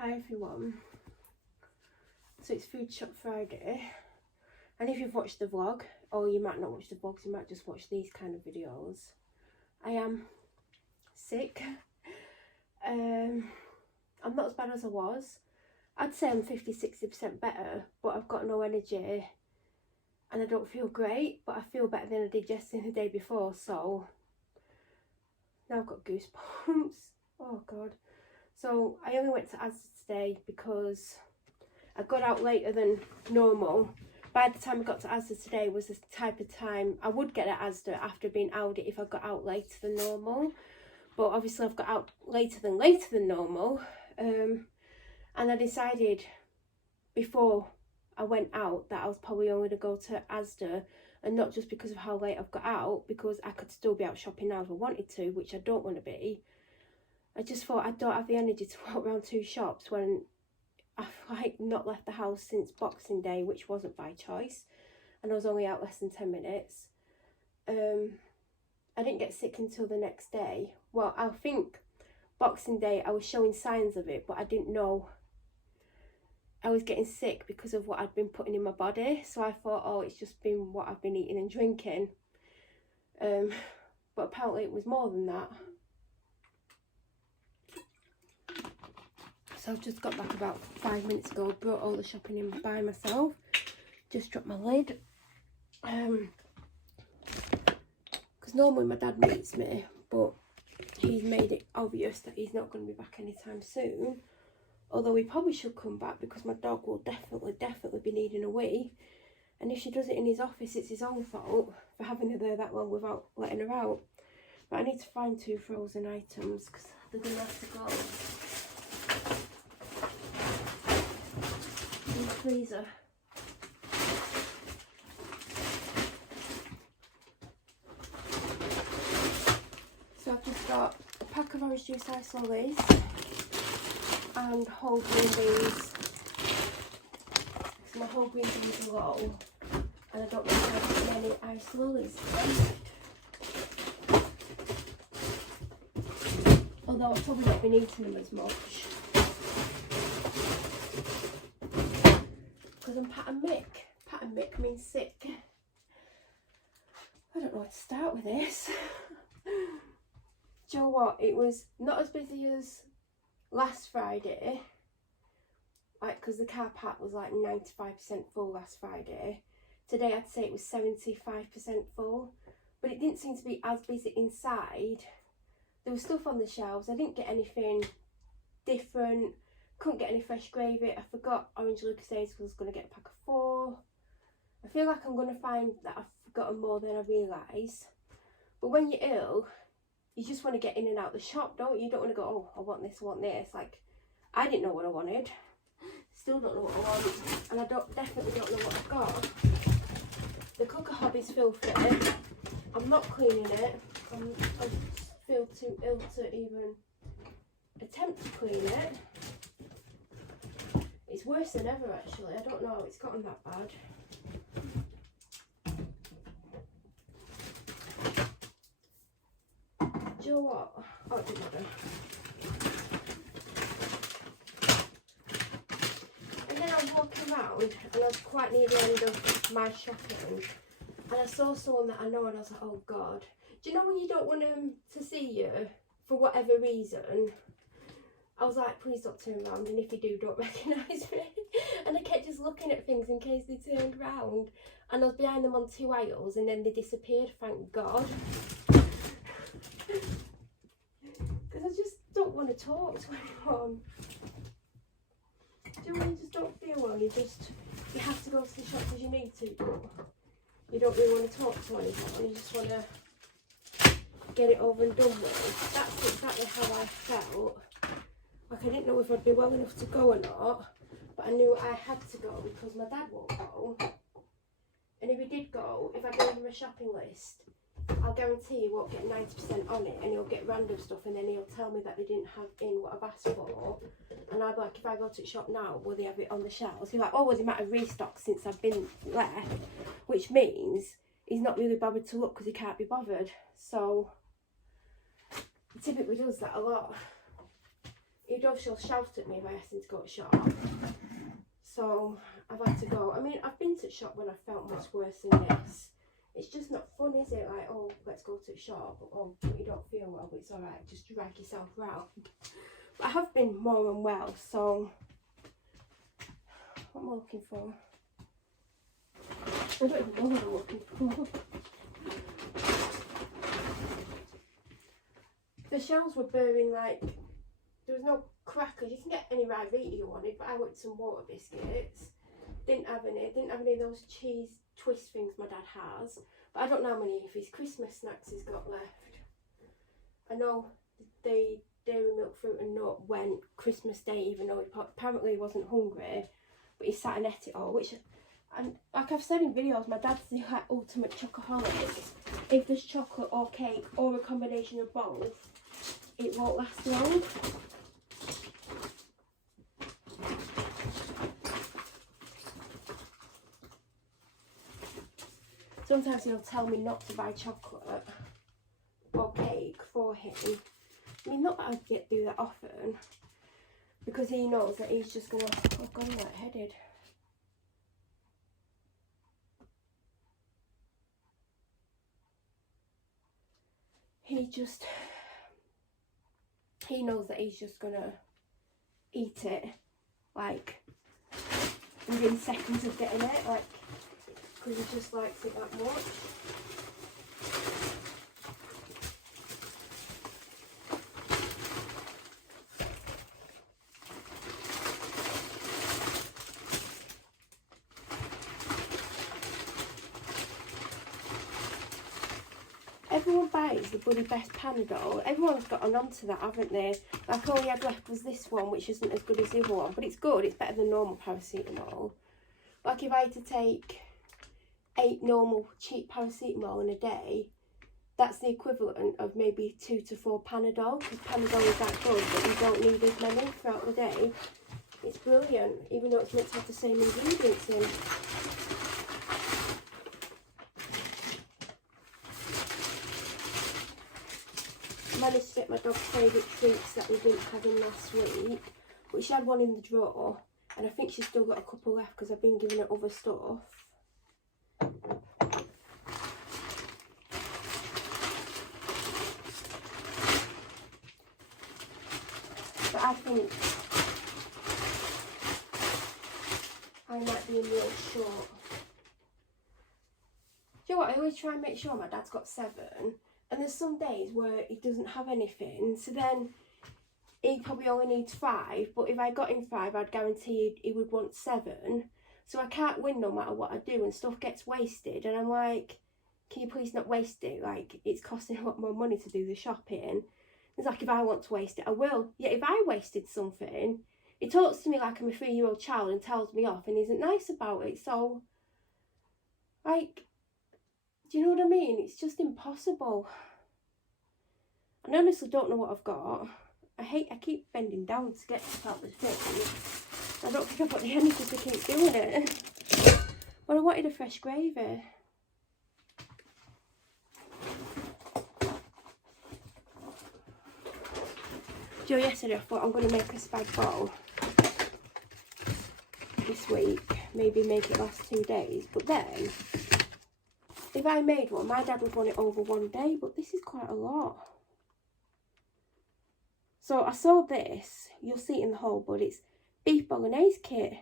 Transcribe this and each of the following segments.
Hi everyone. So it's Food Shop Friday, and if you've watched the vlog, or you might not watch the vlogs, you might just watch these kind of videos. I am sick. I'm not as bad as I was. I'd say I'm 50-60% better, but I've got no energy and I don't feel great, but I feel better than I did yesterday and the day before, so now I've got goosebumps. Oh god. So I only went to Asda today because I got out later than normal. By the time I got to Asda today was the type of time I would get at Asda after being out if I got out later than normal. But obviously I've got out later than normal. And I decided before I went out that I was probably only going to go to Asda, and not just because of how late I've got out, because I could still be out shopping now if I wanted to, which I don't want to be. I just thought I don't have the energy to walk around two shops when I've not left the house since Boxing Day, which wasn't by choice, and I was only out less than 10 minutes. I didn't get sick until the next day. Well, I think Boxing Day I was showing signs of it, but I didn't know I was getting sick because of what I'd been putting in my body. So I thought, oh, it's just been what I've been eating and drinking. But apparently it was more than that. So I've just got back about 5 minutes ago, brought all the shopping in by myself, just dropped my lid. Because normally my dad meets me, but he's made it obvious that he's not going to be back anytime soon. Although he probably should come back because my dog will definitely be needing a wee. And if she does it in his office, it's his own fault for having her there that long without letting her out. But I need to find 2 frozen items because they're going to have to go in the freezer. So I've just got a pack of orange juice isoles and whole green beans. So my whole green beans are low, and I don't really have many isoles. Although I've probably not been eating them as much. Because I'm Pat and Mick. Pat and Mick means sick. I don't know where to start with this. Do you know what? It was not as busy as last Friday. Like, because the car park was like 95% full last Friday. Today I'd say it was 75% full. But it didn't seem to be as busy inside. There was stuff on the shelves. I didn't get anything different. Couldn't get any fresh gravy. I forgot orange Lucasades because I was going to get a pack of 4. I feel like I'm going to find that I've forgotten more than I realise. But when you're ill, you just want to get in and out the shop, don't you? You don't want to go, oh, I want this, I want this. Like, I didn't know what I wanted. Still don't know what I want. And I definitely don't know what I've got. The cooker hob is filthy. I'm not cleaning it. I feel too ill to even attempt to clean it. It's worse than ever, actually. I don't know how it's gotten that bad. Do you know what? Oh, it didn't matter. And then I was walking around and I was quite near the end of my shopping, and I saw someone that I know and I was like, oh god. Do you know when you don't want them to see you for whatever reason? I was like, please don't turn around, and if you do, don't recognise me. And I kept just looking at things in case they turned round. And I was behind them on 2 aisles and then they disappeared, thank God. Because I just don't want to talk to anyone. Do you know when you just don't feel well? You have to go to the shop because you need to, but you don't really want to talk to anyone. You just want to get it over and done with. That's exactly how I felt. Like, I didn't know if I'd be well enough to go or not, but I knew I had to go because my dad won't go. And if he did go, if I gave him a shopping list, I'll guarantee he won't get 90% on it, and he'll get random stuff, and then he'll tell me that they didn't have in what I've asked for. And I'll be like, if I go to the shop now, will they have it on the shelves? He'll be like, oh, well, they might have restocked since I've been left, which means he's not really bothered to look because he can't be bothered. So he typically does that a lot. he'd also shout at me if I asked him to go to shop. So I've had to go. I mean, I've been to shop when I felt much worse than this. It's just not fun, is it? Like, oh, let's go to the shop. Oh, you don't feel well, but it's alright. Just drag yourself round. But I have been more unwell, so what am I looking for? I don't even know what I'm looking for. The shelves were burning, like, there was no crackers. You can get any Rivita you wanted, but I wanted some water biscuits. Didn't have any of those cheese twist things my dad has. But I don't know how many of his Christmas snacks he's got left. I know the dairy milk, fruit and nut went Christmas Day, even though apparently he wasn't hungry. But he sat and ate it all, which, and like I've said in videos, my dad's the like ultimate chocoholic. If there's chocolate or cake or a combination of both, it won't last long. Sometimes he'll tell me not to buy chocolate or cake for him. I mean, not that I do that often, because he knows that he's just gonna, oh God, I'm lightheaded. He knows that he's just gonna eat it, like, within seconds of getting it, like, because he just likes it that much. Everyone buys the bloody best Panadol. Everyone's gotten onto that, haven't they? Like, all we had left was this one, which isn't as good as the other one, but it's good. It's better than normal paracetamol. Like, if I had to take 8 normal cheap paracetamol in a day, that's the equivalent of maybe 2 to 4 Panadol, because Panadol is that good, but you don't need as many throughout the day. It's brilliant, even though it's meant to have the same ingredients in. I managed to get my dog's favourite treats that we didn't have in last week, but she had one in the drawer, and I think she's still got a couple left because I've been giving her other stuff. But I think I might be a little short. Do you know what? I always try and make sure my dad's got 7. And there's some days where he doesn't have anything, so then he probably only needs 5, but if I got him 5, I'd guarantee he would want 7. So I can't win no matter what I do, and stuff gets wasted, and I'm like, can you please not waste it? Like, it's costing a lot more money to do the shopping. It's like, if I want to waste it, I will. Yet if I wasted something, he talks to me like I'm a 3-year-old child and tells me off and isn't nice about it. So, like, do you know what I mean? It's just impossible. I honestly don't know what I've got. I keep bending down to get out the thing. I don't think I've got the energy to keep doing it. But I wanted a fresh gravy. Joe, yesterday I thought I'm going to make a spag bowl this week. Maybe make it last 2 days. But then, if I made one, my dad would want it over 1 day, but this is quite a lot. So I saw this, you'll see it in the haul, but it's beef bolognese kit.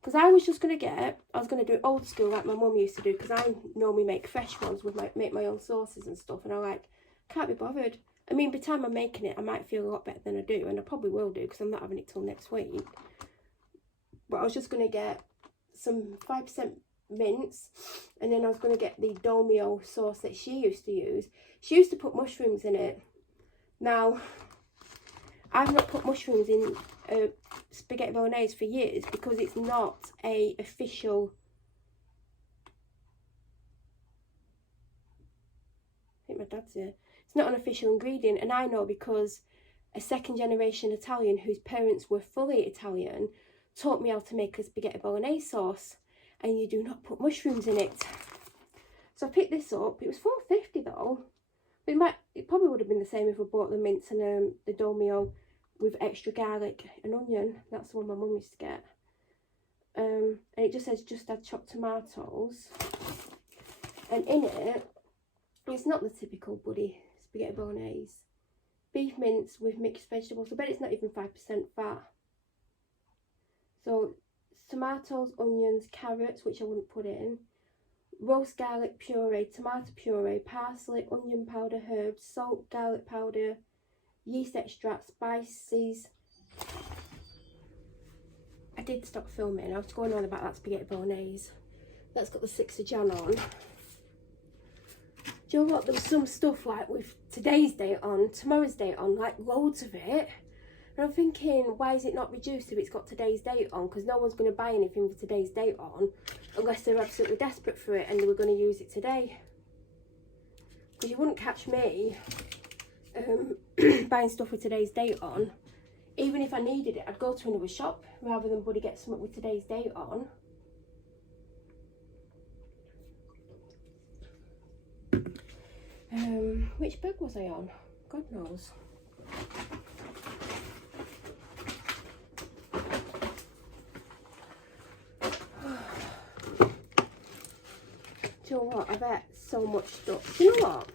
Because I was just going to I was going to do it old school like my mum used to do, because I normally make fresh ones, make my own sauces and stuff, and I can't be bothered. I mean, by the time I'm making it, I might feel a lot better than I do, and I probably will do, because I'm not having it till next week. But I was just going to get some 5% mince, and then I was going to get the Dolmio sauce that she used to use. She used to put mushrooms in it. Now, I've not put mushrooms in spaghetti bolognese for years because it's not a official, I think my dad's here, it's not an official ingredient, and I know because a 2nd generation Italian whose parents were fully Italian taught me how to make a spaghetti bolognese sauce, and you do not put mushrooms in it. So I picked this up. It was $4.50 though. It probably would have been the same if I bought the mince and the Dolmio with extra garlic and onion. That's the one my mum used to get. And it just says just add chopped tomatoes. And in it, it's not the typical buddy spaghetti bolognese. Beef mince with mixed vegetables. I bet it's not even 5% fat. So tomatoes, onions, carrots, which I wouldn't put in. Roast garlic puree, tomato puree, parsley, onion powder, herbs, salt, garlic powder, yeast extract, spices. I did stop filming. I was going on about that spaghetti bolognese. That's got the 6th of Jan on. Do you know what? There was some stuff like with today's date on, tomorrow's date on, like loads of it. And I'm thinking, why is it not reduced if it's got today's date on? Because no one's going to buy anything with today's date on unless they're absolutely desperate for it and they were going to use it today. Because you wouldn't catch me buying stuff with today's date on. Even if I needed it, I'd go to another shop rather than buddy get something with today's date on. Which bag was I on? God knows. Do you know what? I've ate so much stuff. Do you know what?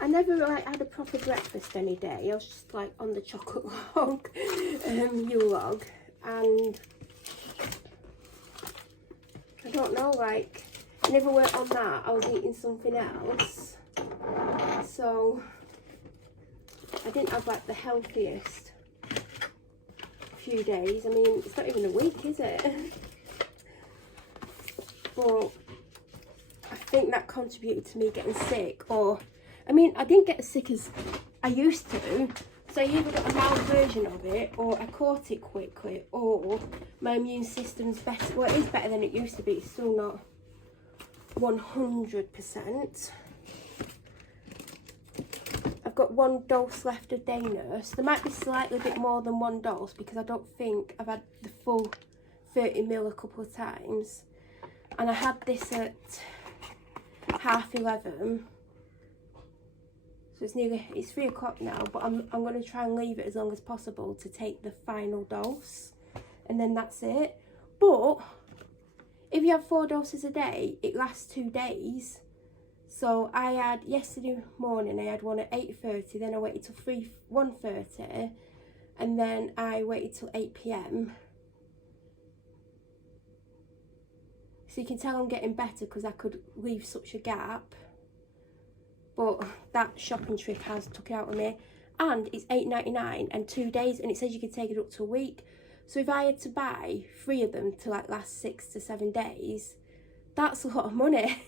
I never like had a proper breakfast any day. I was just like on the chocolate log, Yule log, and I don't know, like I never went on that. I was eating something else, so I didn't have like the healthiest few days. I mean, it's not even a week, is it? But I think that contributed to me getting sick. Or I mean, I didn't get as sick as I used to, so I either got a mild version of it, or I caught it quickly, or my immune system's better. Well, it is better than it used to be. It's still not 100%. I've got 1 dose left of day nurse. There might be slightly bit more than 1 dose because I don't think I've had the full 30ml a couple of times. And I had this at 11:30. So it's 3 o'clock now, but I'm going to try and leave it as long as possible to take the final dose. And then that's it. But if you have 4 doses a day, it lasts 2 days. So I had yesterday morning, I had one at 8:30, then I waited till 1:30, and then I waited till 8 PM. So you can tell I'm getting better because I could leave such a gap. But that shopping trip has took it out of me. And it's £8.99 and 2 days, and it says you can take it up to a week. So if I had to buy 3 of them to like last 6 to 7 days, that's a lot of money.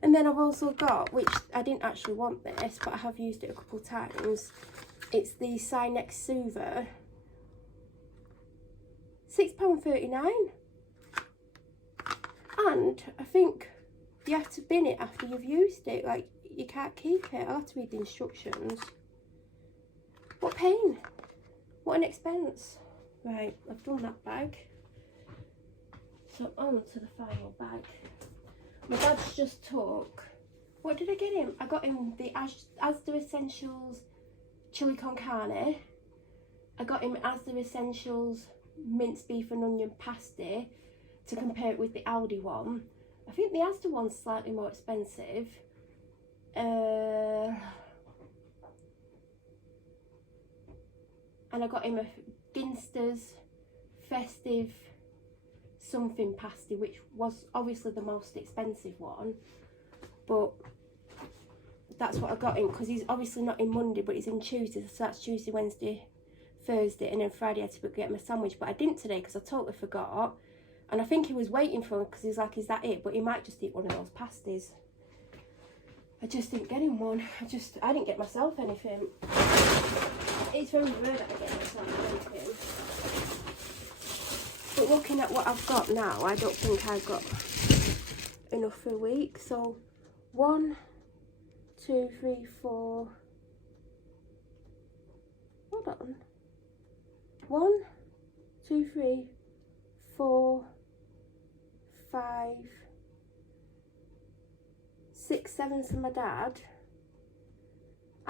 And then I've also got, which I didn't actually want this, but I have used it a couple of times. It's the Sinex Soother. £6.39. And I think you have to bin it after you've used it. Like, you can't keep it. I'll have to read the instructions. What pain. What an expense. Right, I've done that bag. So on to the final bag. My dad's just took, what did I get him? I got him the Asda Essentials Chili Con Carne. I got him Asda Essentials Minced Beef and Onion Pasty to compare it with the Aldi one. I think the Asda one's slightly more expensive. And I got him a Ginster's Festive something pasty, which was obviously the most expensive one, but that's what I got him because he's obviously not in Monday, but he's in Tuesday, so that's Tuesday, Wednesday, Thursday, and then Friday I had to get him a sandwich, but I didn't today because I totally forgot, and I think he was waiting for him because he's like, is that it? But he might just eat one of those pasties. I just didn't get him one. I didn't get myself anything. It's very rare that I get myself anything. But looking at what I've got now, I don't think I've got enough for a week. So 1, 2, 3, 4. Hold on. 1, 2, 3, 4, 5, 6, 7 for my dad.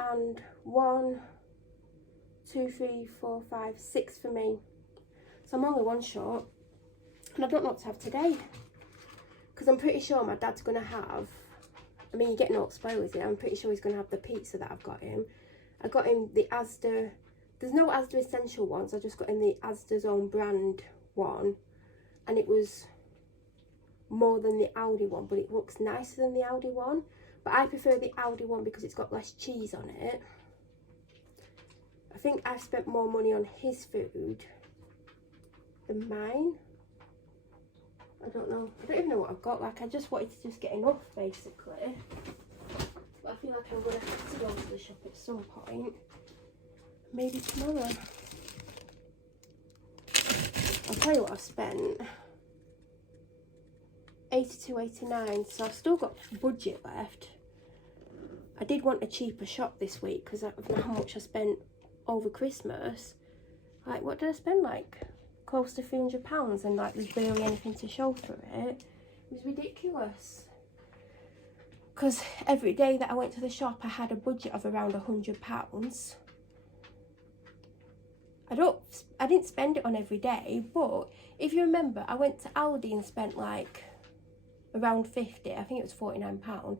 and 1, 2, 3, 4, 5, 6 for me. So I'm only one short, and I don't know what to have today, because I'm pretty sure my dad's going to have, I mean, you're getting all spoilers here, I'm pretty sure he's going to have the pizza that I've got him. I got him the Asda, there's no Asda Essential ones, I just got him the Asda's own brand one, and it was more than the Aldi one, but it looks nicer than the Aldi one. But I prefer the Aldi one because it's got less cheese on it. I think I've spent more money on his food than mine. I don't know. I don't even know what I've got. Like, I just wanted to just get enough, basically. But I feel like I'm going to have to go to the shop at some point. Maybe tomorrow. I'll tell you what I've spent. 82.89, so I've still got budget left. I did want a cheaper shop this week because of how much I spent over Christmas. Like, what did I spend? Like, close to £300, and like, there's barely anything to show for it. It was ridiculous. Because every day that I went to the shop, I had a budget of around £100. I didn't spend it on every day, but if you remember, I went to Aldi and spent like around 50, I think it was £49.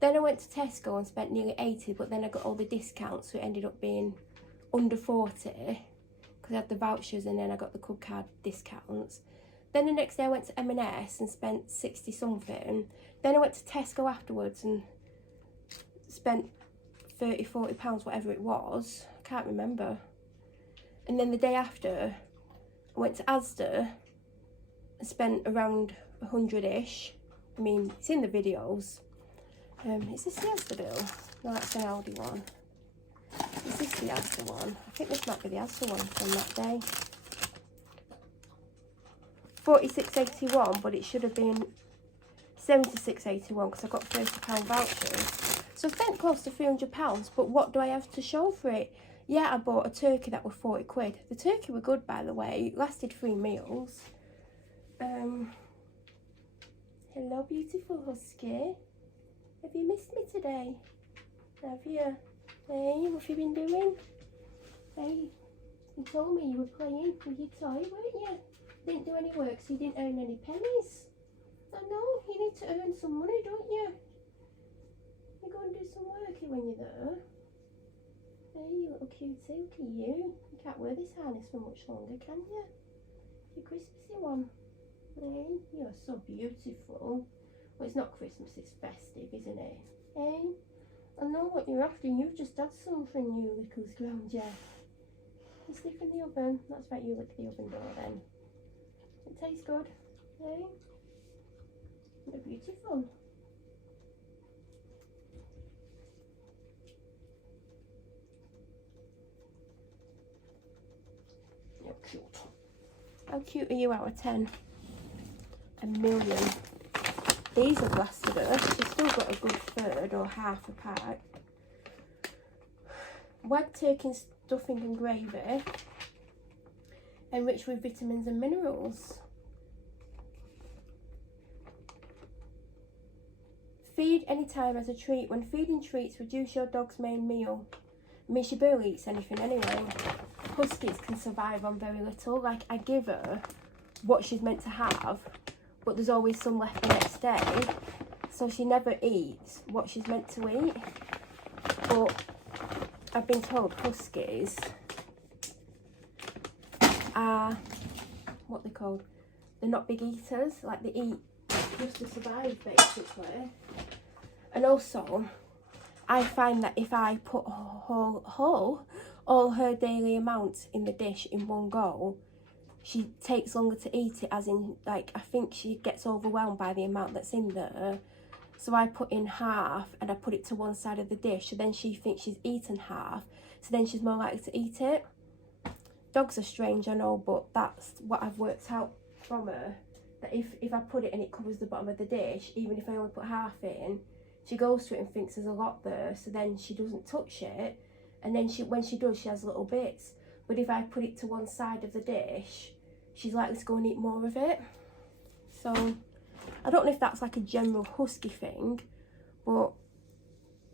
Then I went to Tesco and spent nearly 80, but then I got all the discounts, so it ended up being under 40 because I had the vouchers, and then I got the club card discounts. Then the next day I went to M&S and spent 60 something. Then I went to Tesco afterwards and spent £30-40, whatever it was, I can't remember. And then the day after I went to Asda and spent around 100ish. I mean, it's in the videos. Is this the Asda bill? No, that's an Aldi one. Is this the Asda one? I think this might be the Asda one from that day. 46.81, but it should have been 76.81 because I got £30 vouchers. So I spent close to £300, but what do I have to show for it? Yeah, I bought a turkey that was 40 quid. The turkey were good, by the way. It lasted 3 meals. Hello, beautiful husky. Have you missed me today? Have you? Hey, what have you been doing? Hey, you told me you were playing with your toy, weren't you? Didn't do any work, so you didn't earn any pennies. I know, you need to earn some money, don't you? You go and do some work when you're there. Hey, you little cutie, look at you. You can't wear this harness for much longer, can you? Your Christmassy one. Hey, you're so beautiful. Well, it's not Christmas, it's festive, isn't it? Hey, I know what you're after. You've just had something, you little scrounger. You stick in the oven. That's right, you lick the oven door then. It tastes good. Hey, you're beautiful. You're cute. How cute are you out of 10? A million. These have lasted us. She's still got a good third or half a pack. Wag turkey stuffing and gravy, enriched with vitamins and minerals. Feed anytime as a treat. When feeding treats, reduce your dog's main meal. I mean, she barely eats anything anyway. Huskies can survive on very little. Like, I give her what she's meant to have, but there's always some left the next day, so she never eats what she's meant to eat. But I've been told huskies are, what they're called, they're not big eaters, like they eat just to survive basically. And also I find that if I put all her daily amounts in the dish in one go, she takes longer to eat it, as in, like, I think she gets overwhelmed by the amount that's in there. So I put in half and I put it to one side of the dish, so then she thinks she's eaten half, so then she's more likely to eat it. Dogs are strange, I know, but that's what I've worked out from her, that if I put it and it covers the bottom of the dish, even if I only put half in, she goes to it and thinks there's a lot there, so then she doesn't touch it, and then when she does, she has little bits. But if I put it to one side of the dish, she's likely to go and eat more of it. So I don't know if that's like a general husky thing, but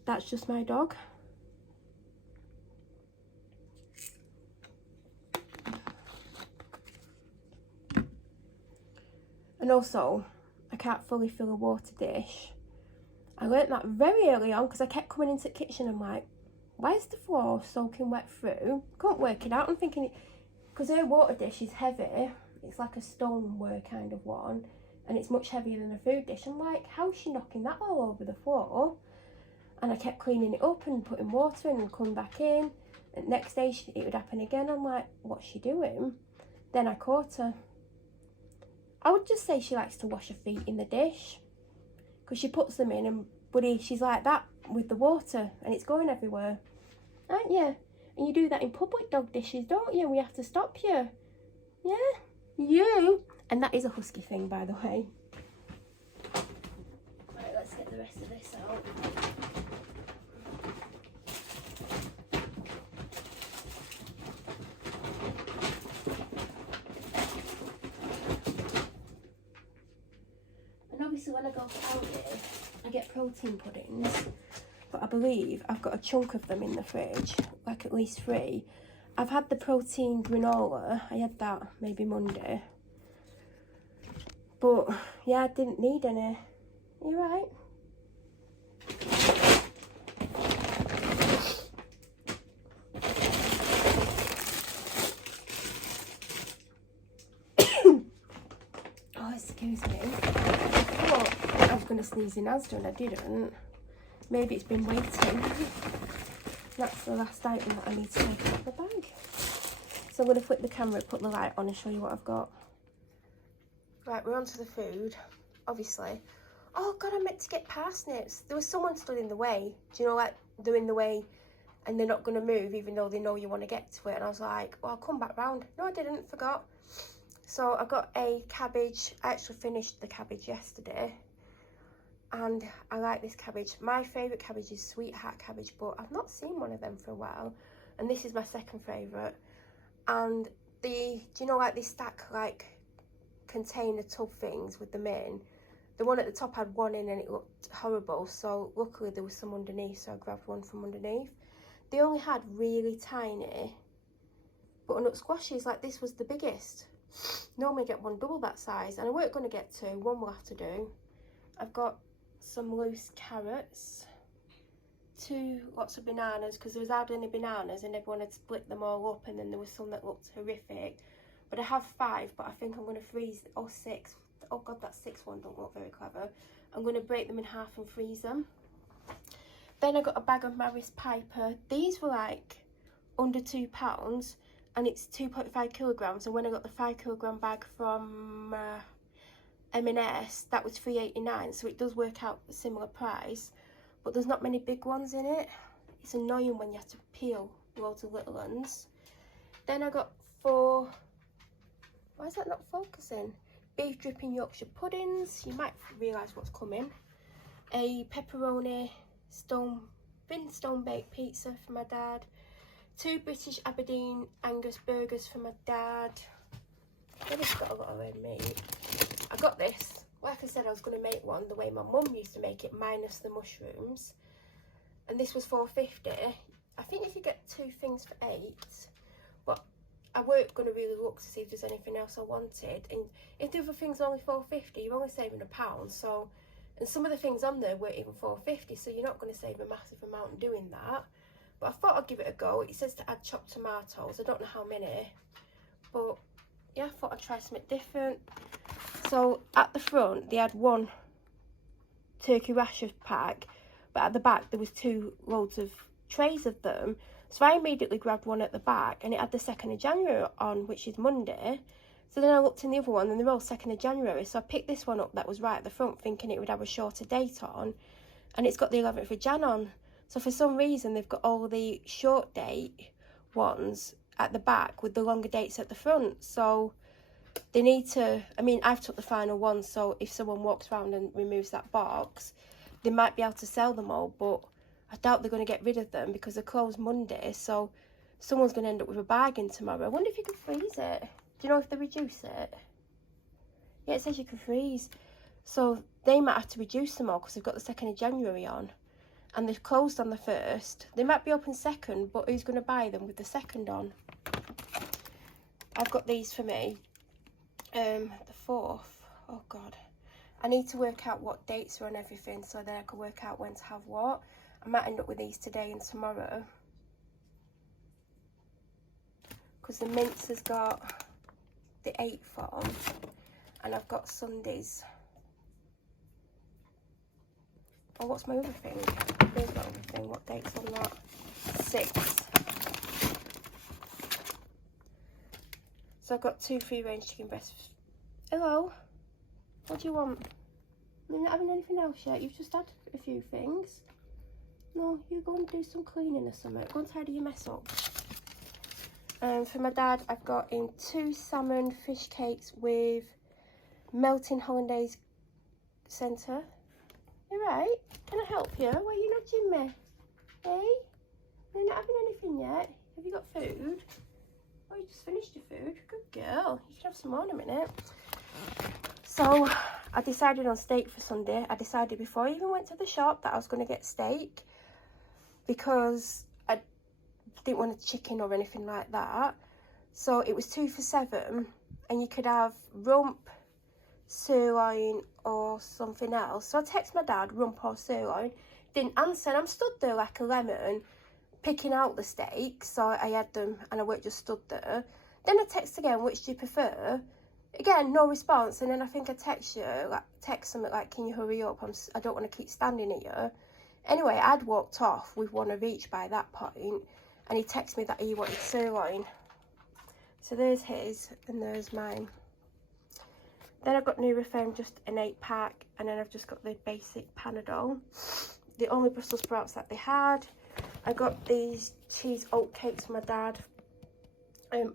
that's just my dog. And also, I can't fully fill a water dish. I learnt that very early on because I kept coming into the kitchen and I'm like, why is the floor soaking wet through? Couldn't work it out. I'm thinking, because her water dish is heavy, it's like a stoneware kind of one, and it's much heavier than a food dish. I'm like, how's she knocking that all over the floor? And I kept cleaning it up and putting water in and coming back in. And next day it would happen again. I'm like, what's she doing? Then I caught her. I would just say she likes to wash her feet in the dish, because she puts them in, and buddy, she's like that with the water, and it's going everywhere, aren't you? And you do that in public dog dishes, don't you? We have to stop you. Yeah, you. And that is a husky thing, by the way. Right, let's get the rest of this out. And obviously when I go Aldi, I get protein puddings, but I believe I've got a chunk of them in the fridge, like at least 3. I've had the protein granola, I had that maybe Monday, but yeah, I didn't need any. You're right. Oh, excuse me. I was going to sneeze in Asda and I didn't. Maybe it's been waiting. That's the last item that I need to take out of the bag. So I'm going to flip the camera, put the light on and show you what I've got. Right, we're on to the food, obviously. Oh God, I meant to get parsnips. There was someone stood in the way. Do you know, like, they're in the way and they're not going to move even though they know you want to get to it. And I was like, well, I'll come back round. No, I didn't, forgot. So I got a cabbage. I actually finished the cabbage yesterday. And I like this cabbage. My favourite cabbage is sweetheart cabbage, but I've not seen one of them for a while. And this is my second favourite. And do you know, like, they stack like container tub things with them in. The one at the top had one in and it looked horrible, so luckily there was some underneath, so I grabbed one from underneath. They only had really tiny butternut squashes. Like, this was the biggest. Normally I get one double that size, and I weren't going to get 2. One will have to do. I've got some loose carrots, 2 lots of bananas, because there was hardly any bananas and everyone had split them all up, and then there was some that looked horrific. But I have 5, but I think I'm going to freeze, or 6. Oh God, that 6th one don't look very clever. I'm going to break them in half and freeze them. Then I got a bag of Maris Piper. These were like under £2 and it's 2.5 kilograms. And when I got the 5 kilogram bag from M&S, that was £3.89. So it does work out a similar price, but there's not many big ones in it. It's annoying when you have to peel loads of little ones. Then I got 4, why is that not focusing? Beef dripping Yorkshire puddings. You might realise what's coming. A pepperoni stone baked pizza for my dad. 2 British Aberdeen Angus burgers for my dad. I've just got a lot of red meat. I got this. Like I said, I was going to make one the way my mum used to make it, minus the mushrooms. And this was £4.50. I think you could get 2 things for £8. But I weren't going to really look to see if there's anything else I wanted. And if the other thing's only £4.50, you're only saving £1. So, and some of the things on there weren't even £4.50, so you're not going to save a massive amount in doing that. But I thought I'd give it a go. It says to add chopped tomatoes. I don't know how many. But yeah, I thought I'd try something different. So at the front, they had 1 turkey rasher pack. But at the back, there was 2 loads of trays of them. So I immediately grabbed one at the back, and it had the 2nd of January on, which is Monday. So then I looked in the other one, and they're all 2nd of January. So I picked this one up that was right at the front, thinking it would have a shorter date on. And it's got the 11th of Jan on. So for some reason, they've got all the short date ones at the back with the longer dates at the front. So they need to, I mean, I've took the final one. So if someone walks around and removes that box, they might be able to sell them all. But I doubt they're going to get rid of them because they're closed Monday. So someone's going to end up with a bargain tomorrow. I wonder if you can freeze it. Do you know if they reduce it? Yeah, it says you can freeze. So they might have to reduce them all because they've got the 2nd of January on. And they're closed on the 1st. They might be open 2nd, but who's going to buy them with the 2nd on? I've got these for me. The 4th. oh God. I need to work out what dates are on everything so then I can work out when to have what. I might end up with these today and tomorrow. Because the mince has got the 8th on. And I've got Sundays. Oh, what's my other thing? Here's my other thing. What date's on that? 6th. So I've got 2 free-range chicken breasts. Hello? What do you want? You're not having anything else yet? You've just had a few things. No, you go and do some cleaning or something. Go and tidy your mess up. For my dad, I've got in 2 salmon fish cakes with melting hollandaise centre. You right? Can I help you? Why are you nudging me? Hey? You're not having anything yet? Have you got food? Oh, you just finished your food. Good girl. You can have some more in a minute. So, I decided on steak for Sunday. I decided before I even went to the shop that I was going to get steak because I didn't want a chicken or anything like that. So, it was 2 for $7 and you could have rump, sirloin or something else. So I texted my dad, rump or sirloin, didn't answer, and I'm stood there like a lemon picking out the steaks. So I had them and I weren't just stood there. Then I text again, which do you prefer? Again, no response. And then I think I text something like, can you hurry up? I don't want to keep standing here. Anyway, I'd walked off with one of each by that point, and he texted me that he wanted sirloin. So there's his and there's mine. Then I've got Nurofen, just an 8-pack, and then I've just got the basic Panadol. The only Brussels sprouts that they had. I got these cheese oat cakes for my dad.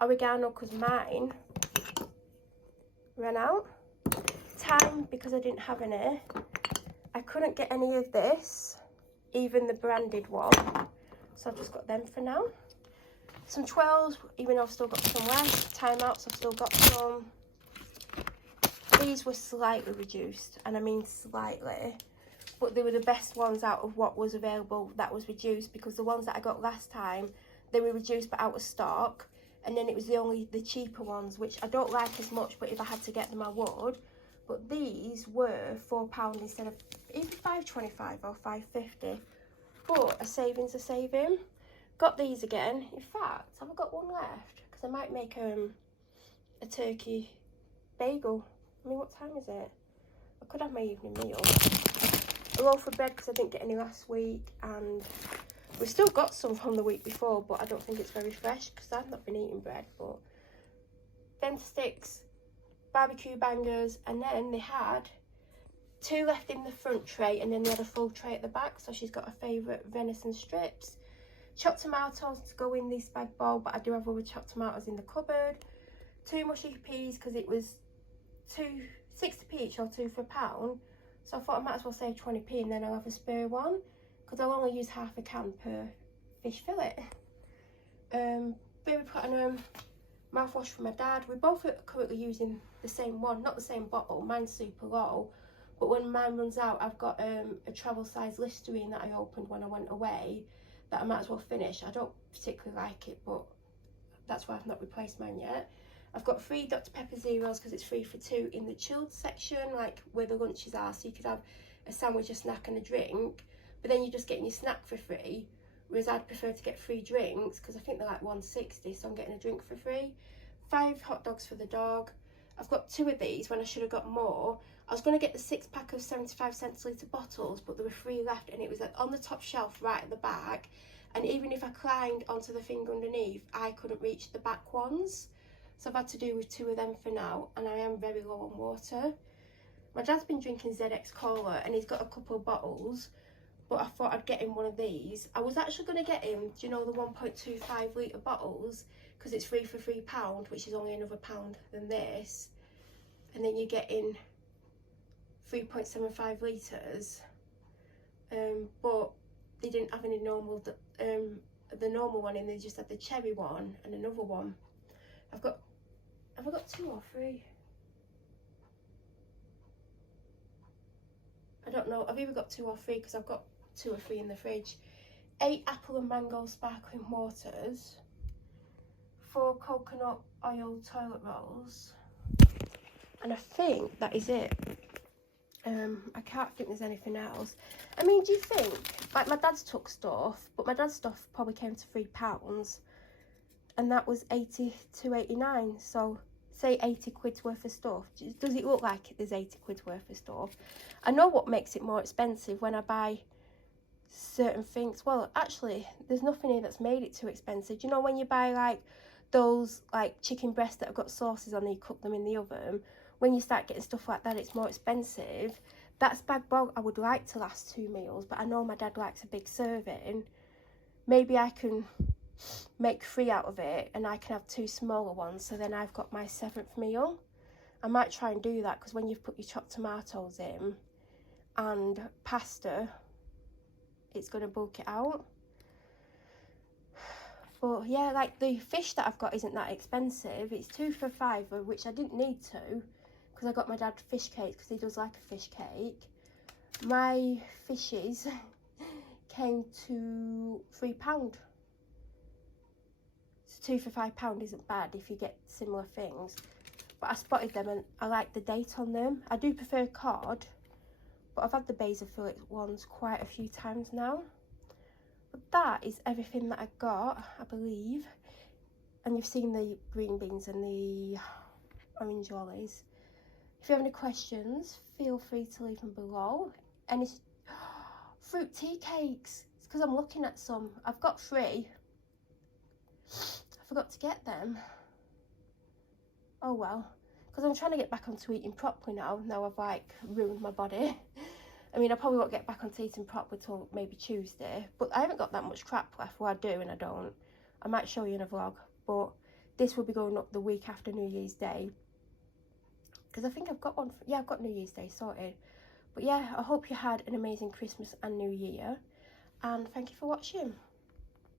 Oregano, because mine ran out. Thyme, because I didn't have any. I couldn't get any of this, even the branded one. So I've just got them for now. Some 12s, even though I've still got some left. Time outs, I've still got some. These were slightly reduced, and I mean slightly, but they were the best ones out of what was available that was reduced, because the ones that I got last time, they were reduced but out of stock, and then it was the cheaper ones, which I don't like as much, but if I had to get them I would. But these were £4 instead of either £5.25 or £5.50, but a saving's a saving. Got these again. In fact, have I got one left? Because I might make a turkey bagel. I mean, what time is it? I could have my evening meal. A loaf of bread because I didn't get any last week, and we've still got some from the week before, but I don't think it's very fresh because I've not been eating bread. But bento sticks, barbecue bangers, and then they had 2 left in the front tray, and then they had a full tray at the back. So she's got her favourite venison strips. Chopped tomatoes to go in this bag bowl, but I do have other chopped tomatoes in the cupboard. 2 mushy peas because it was 60p each or 2 for £1. So I thought I might as well save 20p and then I'll have a spare one, because I'll only use half a can per fish fillet. Baby platinum mouthwash for my dad. We both are currently using the same one, not the same bottle. Mine's super low, but when mine runs out, I've got a travel size Listerine that I opened when I went away that I might as well finish. I don't particularly like it, but that's why I've not replaced mine yet. I've got 3 Dr Pepper Zeros because it's 3 for 2 in the chilled section, like where the lunches are, so you could have a sandwich, a snack and a drink, but then you're just getting your snack for free, whereas I'd prefer to get 3 drinks because I think they're like £1.60, so I'm getting a drink for free. 5 hot dogs for the dog. I've got 2 of these when I should have got more. I was going to get the 6-pack of 75 centilitre bottles, but there were 3 left, and it was on the top shelf right at the back, and even if I climbed onto the thing underneath, I couldn't reach the back ones. So I've had to do with 2 of them for now, and I am very low on water. My dad's been drinking ZX Cola, and he's got a couple of bottles, but I thought I'd get him one of these. I was actually going to get him, do you know, the 1.25 litre bottles, because it's 3 for £3, which is only another £1 than this. And then you're getting 3.75 litres. But they didn't have any normal, the normal one, and they just had the cherry one and another one. Have I got 2 or 3? I don't know. I've either got 2 or 3 because I've got 2 or 3 in the fridge. 8 apple and mango sparkling waters. 4 coconut oil toilet rolls. And I think that is it. I can't think there's anything else. I mean, do you think, like, my dad's took stuff, but my dad's stuff probably came to £3, and that was 82.89. So say 80 quid's worth of stuff. Does it look like there's 80 quid worth of stuff? I know what makes it more expensive when I buy certain things. Well, actually, there's nothing here that's made it too expensive. Do you know when you buy like those like chicken breasts that have got sauces on and you cook them in the oven? When you start getting stuff like that, it's more expensive. That spag bol I would like to last 2 meals, but I know my dad likes a big serving. Maybe I can make 3 out of it and I can have 2 smaller ones, so then I've got my 7th meal. I might try and do that, because when you've put your chopped tomatoes in and pasta, it's going to bulk it out. But yeah, like the fish that I've got isn't that expensive. It's 2 for £5, which I didn't need to, because I got my dad fish cake because he does like a fish cake. My fishes came to £3. So 2 for £5 isn't bad if you get similar things. But I spotted them and I like the date on them. I do prefer cod, but I've had the basil fillet ones quite a few times now. But that is everything that I got, I believe. And you've seen the green beans and the orange lollies. If you have any questions, feel free to leave them below. And it's fruit tea cakes. It's because I'm looking at some. I've got 3. I forgot to get them. Oh well. Because I'm trying to get back onto eating properly now. Now I've like ruined my body. I mean, I probably won't get back onto eating properly till maybe Tuesday. But I haven't got that much crap left. Well, I do and I don't. I might show you in a vlog. But this will be going up the week after New Year's Day. Because I think I've got one. Yeah, I've got New Year's Day sorted. But yeah, I hope you had an amazing Christmas and New Year. And thank you for watching.